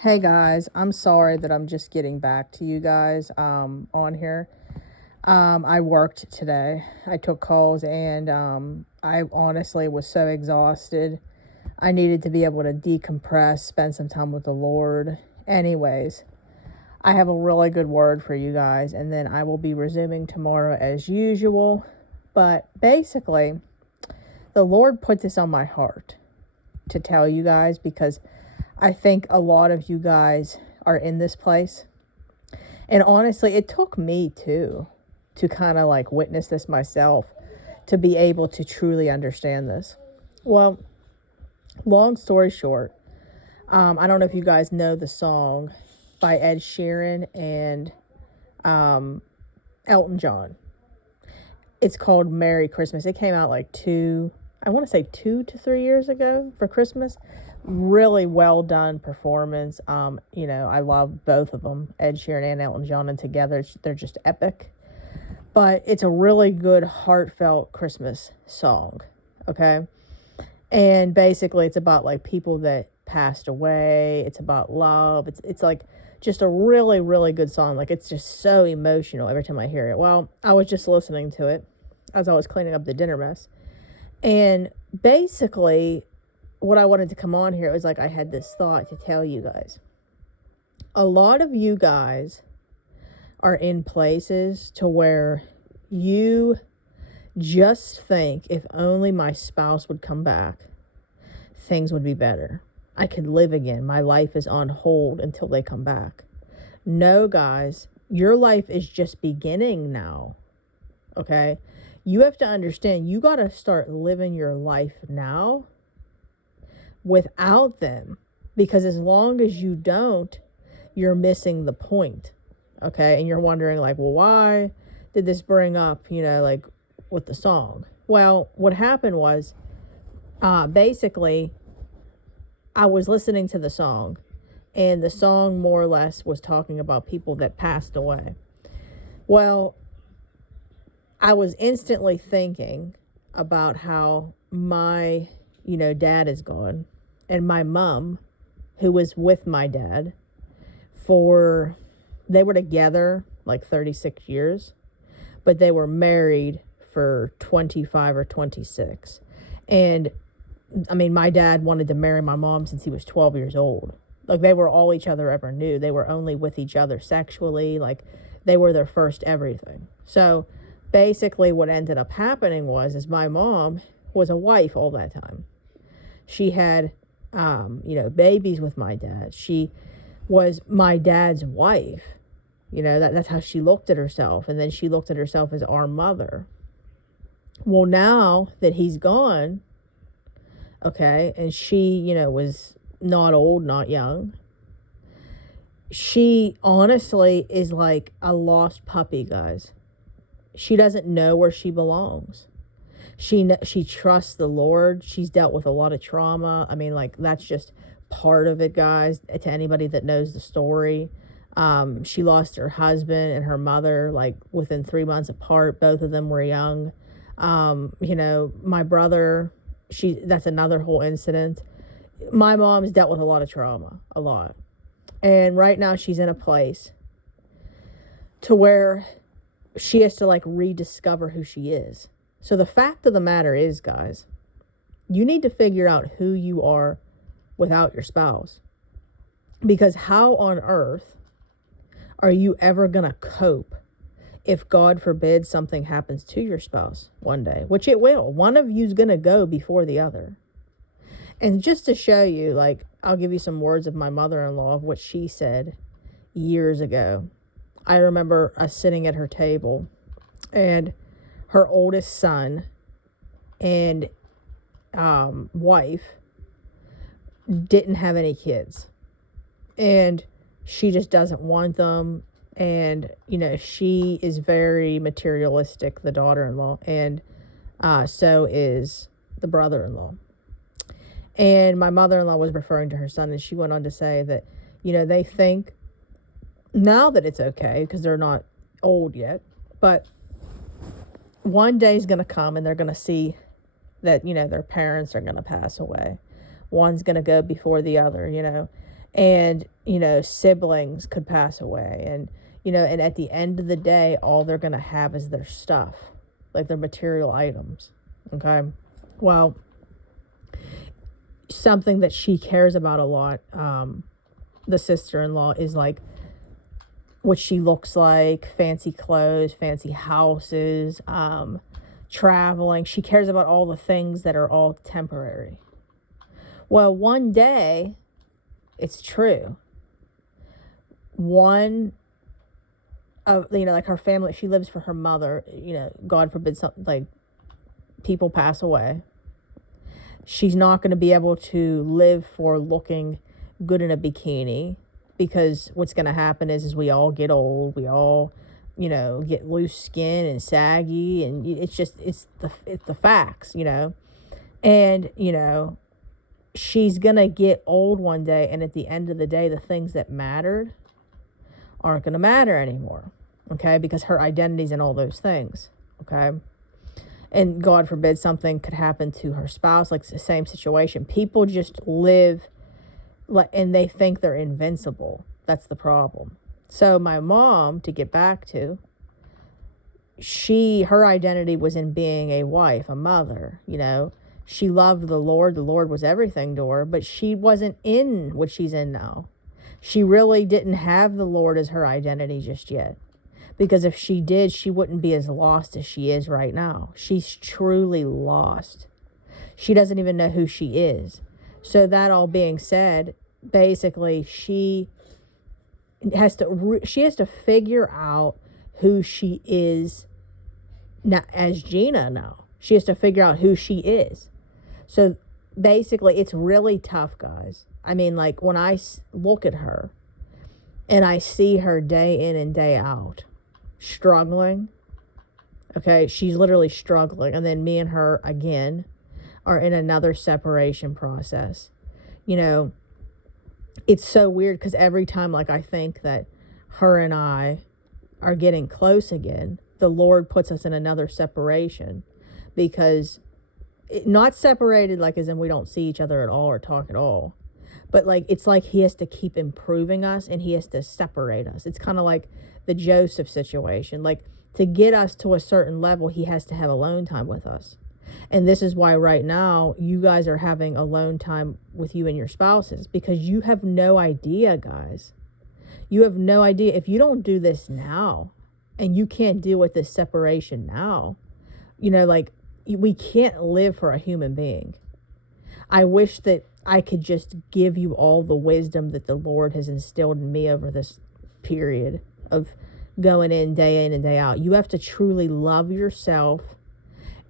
Hey guys, I'm sorry that I'm just getting back to you guys on here. I worked today. I took calls and I honestly was so exhausted. I needed to be able to decompress, spend some time with the Lord. Anyways, I have a really good word for you guys, and then I will be resuming tomorrow as usual. But basically, the Lord put this on my heart to tell you guys because I think a lot of you guys are in this place. And honestly, it took me too to kind of like witness this myself to be able to truly understand this. Well, long story short, I don't know if you guys know the song by Ed Sheeran and Elton John. It's called Merry Christmas. It came out like I want to say 2 to 3 years ago for Christmas. Really well done performance. I love both of them, Ed Sheeran and Elton John, and together they're just epic. But it's a really good, heartfelt Christmas song. Okay. And basically it's about like people that passed away. It's about love. It's like just a really, really good song. Like it's just so emotional every time I hear it. Well, I was just listening to it as I was cleaning up the dinner mess. And basically what I wanted to come on here was like I had this thought to tell you guys. A lot of you guys are in places to where you just think if only my spouse would come back, things would be better. I could live again. My life is on hold until they come back. No, guys, your life is just beginning now. Okay? You have to understand, you got to start living your life now without them. Because as long as you don't, you're missing the point. Okay? And you're wondering like, well, why did this bring up, like with the song? Well, what happened was, basically, I was listening to the song, and the song more or less was talking about people that passed away. Well, I was instantly thinking about how my, dad is gone, and my mom, who was with my dad they were together like 36 years, but they were married for 25 or 26. And I mean, my dad wanted to marry my mom since he was 12 years old. Like, they were all each other ever knew. They were only with each other sexually. Like, they were their first everything. So, basically, what ended up happening is my mom was a wife all that time. She had, babies with my dad. She was my dad's wife. That's how she looked at herself. And then she looked at herself as our mother. Well, now that he's gone, okay, and she, was not old, not young, she honestly is like a lost puppy, guys. She doesn't know where she belongs. She trusts the Lord. She's dealt with a lot of trauma. I mean, like, that's just part of it, guys, to anybody that knows the story. She lost her husband and her mother, like, within 3 months apart. Both of them were young. My brother, that's another whole incident. My mom's dealt with a lot of trauma, a lot. And right now she's in a place to where she has to like rediscover who she is. So the fact of the matter is, guys, you need to figure out who you are without your spouse. Because how on earth are you ever going to cope if, God forbid, something happens to your spouse one day, which it will? One of you's going to go before the other. And just to show you, like, I'll give you some words of my mother-in-law of what she said years ago. I remember us sitting at her table, and her oldest son and wife didn't have any kids. And she just doesn't want them. And, she is very materialistic, the daughter-in-law, and so is the brother-in-law. And my mother-in-law was referring to her son, and she went on to say that, they think now that it's okay because they're not old yet, but one day is going to come and they're going to see that, their parents are going to pass away. One's going to go before the other, And, siblings could pass away. And at the end of the day, all they're going to have is their stuff, like their material items. Okay. Well, something that she cares about a lot, the sister-in-law, is like what she looks like, fancy clothes, fancy houses, traveling. She cares about all the things that are all temporary. Well, one day, it's true. One of, like her family, she lives for her mother, God forbid something, like people pass away. She's not going to be able to live for looking good in a bikini, because what's going to happen is we all get old. We all, get loose skin and saggy, and it's the facts, and, she's going to get old one day. And at the end of the day, the things that mattered aren't going to matter anymore. Okay. Because her identity's in all those things. Okay. And God forbid something could happen to her spouse, like the same situation. People just live and they think they're invincible. That's the problem. So my mom, to get back to, her identity was in being a wife, a mother, She loved the Lord. The Lord was everything to her, but she wasn't in what she's in now. She really didn't have the Lord as her identity just yet. Because if she did, she wouldn't be as lost as she is right now. She's truly lost. She doesn't even know who she is. So that all being said, basically she has to figure out who she is now as Gina now. She has to figure out who she is. So basically it's really tough, guys. I mean, like when I look at her and I see her day in and day out struggling, okay, she's literally struggling. And then me and her again are in another separation process. It's so weird because every time, like, I think that her and I are getting close again, the Lord puts us in another separation, because not separated like as in we don't see each other at all or talk at all, but like it's like he has to keep improving us and he has to separate us. It's kind of like the Joseph situation. Like, to get us to a certain level, he has to have alone time with us. And this is why right now you guys are having alone time with you and your spouses, because you have no idea, guys. You have no idea. If you don't do this now, and you can't deal with this separation now, like, we can't live for a human being. I wish that I could just give you all the wisdom that the Lord has instilled in me over this period of going in and day out. You have to truly love yourself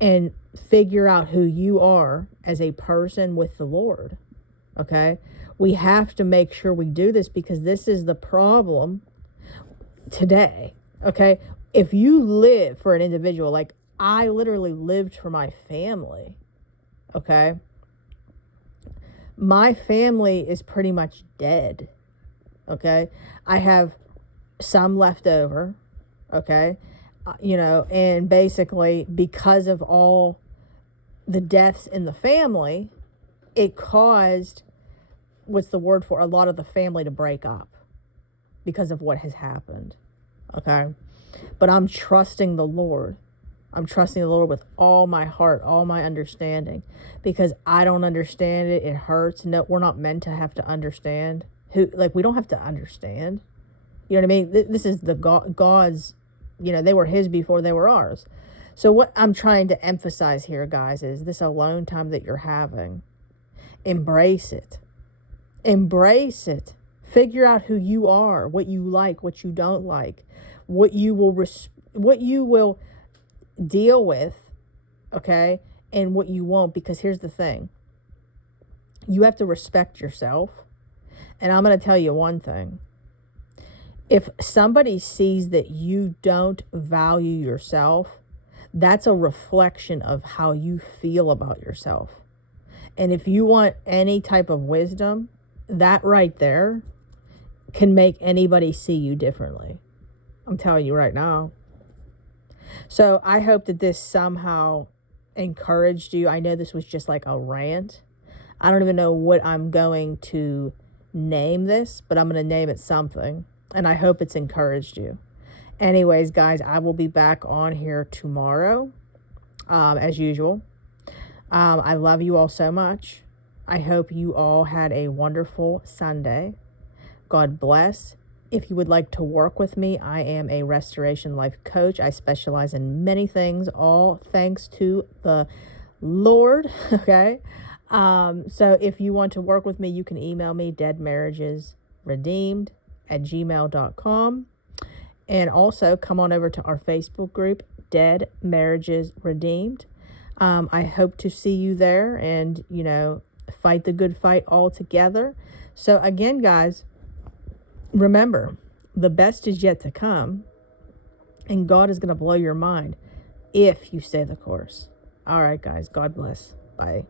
and figure out who you are as a person with the Lord. Okay? We have to make sure we do this, because this is the problem today. Okay? If you live for an individual, like I literally lived for my family. Okay? My family is pretty much dead. Okay? I have some left over. Okay? And basically because of all the deaths in the family, it caused, what's the word for, a lot of the family to break up because of what has happened. Okay? But I'm trusting the Lord. I'm trusting the Lord with all my heart, all my understanding, because I don't understand it. It hurts. No, we're not meant to have to understand. We don't have to understand. You know what I mean? This is the God's, they were his before they were ours. So what I'm trying to emphasize here, guys, is this alone time that you're having. Embrace it. Embrace it. Figure out who you are, what you like, what you don't like, what you will deal with, okay, and what you won't. Because here's the thing. You have to respect yourself. And I'm going to tell you one thing. If somebody sees that you don't value yourself, that's a reflection of how you feel about yourself. And if you want any type of wisdom, that right there can make anybody see you differently. I'm telling you right now. So I hope that this somehow encouraged you. I know this was just like a rant. I don't even know what I'm going to name this, but I'm going to name it something. And I hope it's encouraged you. Anyways, guys, I will be back on here tomorrow, as usual. I love you all so much. I hope you all had a wonderful Sunday. God bless. If you would like to work with me, I am a restoration life coach. I specialize in many things, all thanks to the Lord. Okay. So if you want to work with me, you can email me deadmarriagesredeemed@gmail.com. And also come on over to our Facebook group, Dead Marriages Redeemed. I hope to see you there and, fight the good fight all together. So again, guys, remember, the best is yet to come, and God is going to blow your mind if you stay the course. All right, guys, God bless. Bye.